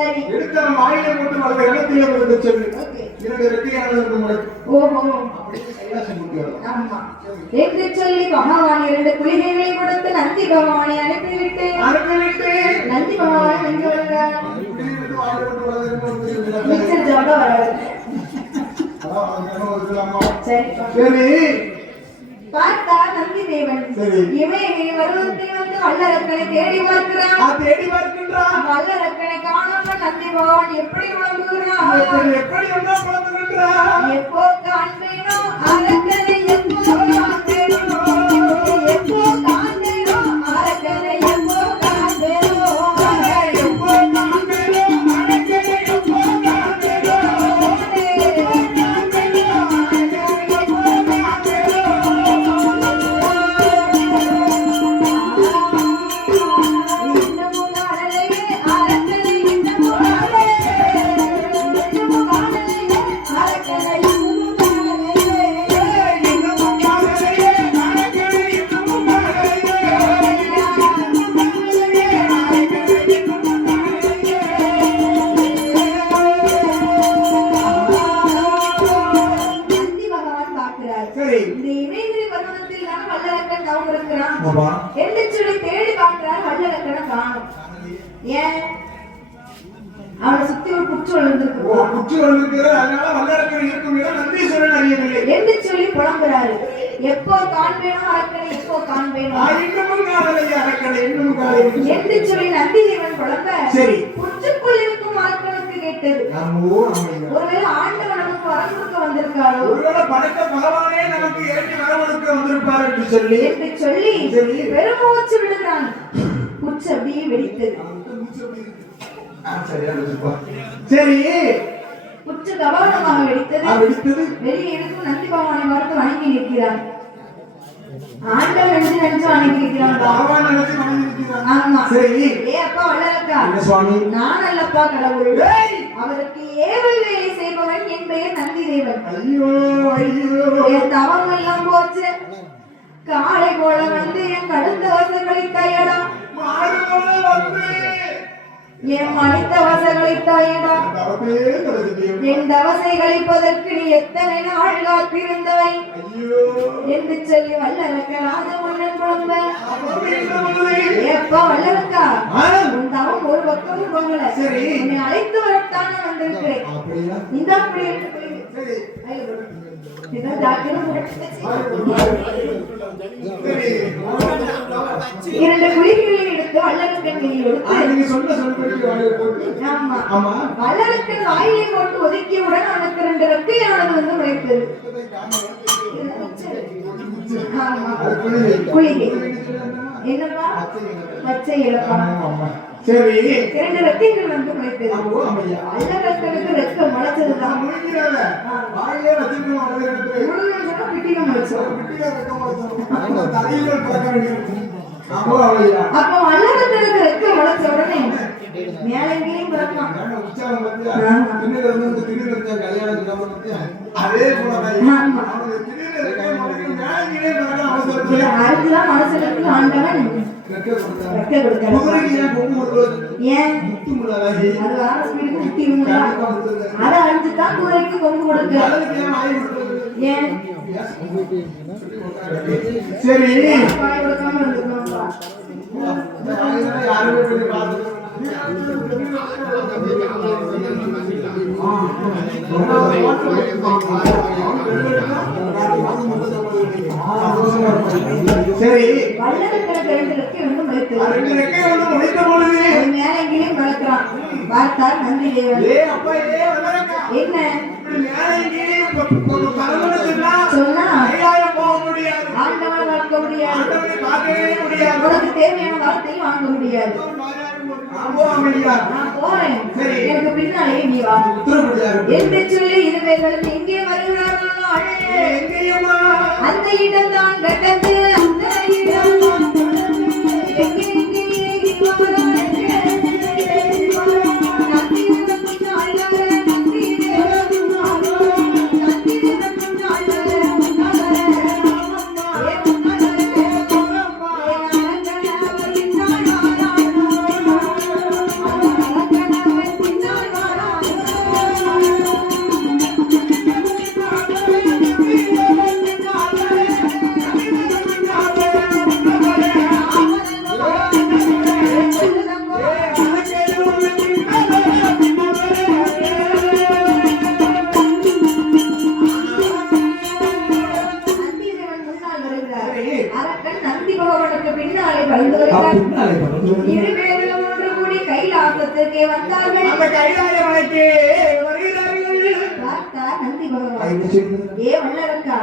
சரி எடுத்து வாயில போட்டு வளர்ந்த இடத்துல கொண்டு சொல்லு. இரண்டு ரெக்கையானது முறை. ஓஹோ அப்படியே கைலாசம் கொடுக்கிறார். ஆமா என்று சொல்லி பகவான் இரண்டு குளிகைகளை கொடுத்து நந்தி பகவானை அனுப்பிவிட்டு நந்தி பகவான் எங்க வருகிறார்? மிச்சர் ஜாட வராது. சரி பார்த்தா நந்தி தேவன் இவன் வருவதை வந்து வல்லரக்கனை தேடி பார்க்கிறான். வல்லரக்கனை காணாம நந்தி பகவான் எப்படி புலம்புகிறான்? எப்போ காண்பேனோ அரக்கனை எப்போ காண்பேனோ எப்போ காண்பேனோ அரக்கனை எப்போ காண்பேனோ எப்போ காண்பேனோ அரக்கனை எப்போ காண்பேனோ அவனை சுத்தி ஒரு குச்சி வளர்ந்துருக்கு. என்று சொல்லி புலம்புறாரு. எப்போ காண்பேனோ அரக்கனை எப்போ காண்பேனோ என்று சொல்லி நந்தி தேவன் புலம்ப குச்சுக்குள் இருக்கும் அரக்கனுக்கு கேட்டது. ஒருவேளை ஆண்டவன் நமக்கு வரம் கொடுக்க வந்திருக்காரோ என்று சொல்லி பெருமூச்சு விடுகிறான். குச்சி அப்படியே வெடித்தது. சரி குச்சி கவனமாக வெடித்தது. வெளியே இருக்கும் நந்தி பகவானை பார்த்து வணங்கி நிற்கிறான். ஆண்டவன் நினைச்சு வணங்கி இருக்கிறான். ஆமா சரி. ஏ அப்பா வல்லரக்கா, நான் அல்லப்பா கடவுள். அவருக்கு ஏவல் வேலை செய்பவன் என் பெயர் நந்தி தேவன். என் தவம் எல்லாம் போச்சு. காலை போல வந்து என் கடுத்த வசங்களை தையடா, என் மனித வசங்களை தாயடா, என் தவசை கழிப்பதற்கு நீ எத்தனை நாள் காத்திருந்தவை என்று சொல்லி வல்லரக்கனாக மன்னன் புலம்ப. ஏப்பா வல்லரக்கா, உன் தவம் ஒரு பக்கமும் போகல. என்னை அழைத்து வரத்தான் நான் வந்திருக்கிறேன். இந்த அப்படி இரண்டு குளிர்களை எடுத்து வல்லரக்கன் வல்லரக்கன் வாயிலை போட்டு ஒதுக்கியவுடன் அவனுக்கு ரெண்டு ரெக்கையானது வந்து முளைத்தது. குளிகை என்னப்பா? பச்சை இலப்பா. சரி இரண்டு ரெக்கைகள் வந்து முளைத்தது. வல்லரக்கனுக்கு ரெக்கை முளைச்சதுதான். அப்ப வல்லரக்கனுக்கு ரெக்கை முளைச்ச உடனே மேலங்கேயும் பிறப்பான். மனசுக்கு ஆண்டவன் அதை அழிச்சுதான் குதிரைக்கு கொம்பு கொடுக்க. ஏன் சரி கொடுக்காம இருந்துக்கணும்ப்பா. சரி வல்லரக்கனுக்கு ரெண்டு ரெக்கை வந்து முளைத்த பொழுது மேலங்கிலையும் வளர்க்கிறான். பார்த்தார் நந்தி தேவன். என்ன சொன்னா ஆண்டவனை பார்க்க முடியாது, உனக்கு தேவையான வார்த்தையும் வாங்க முடியாது. நான் போறேன், எனக்கு பின்னாலே நீ வா என்று சொல்லி இருவர்களும் எங்கே வருகிறார்கள்? அந்த இடம் தான் கட்டது. அந்த இடம் இருவேர்களும் ஒன்று கூடி கைலாசத்திற்கே வந்தார்கள். அந்த கைலாய மலைக்கு வருகிறார்கள். பார்த்தா நந்தி பகவான். அது என்ன செய்யுது? ஏ வல்லரக்கா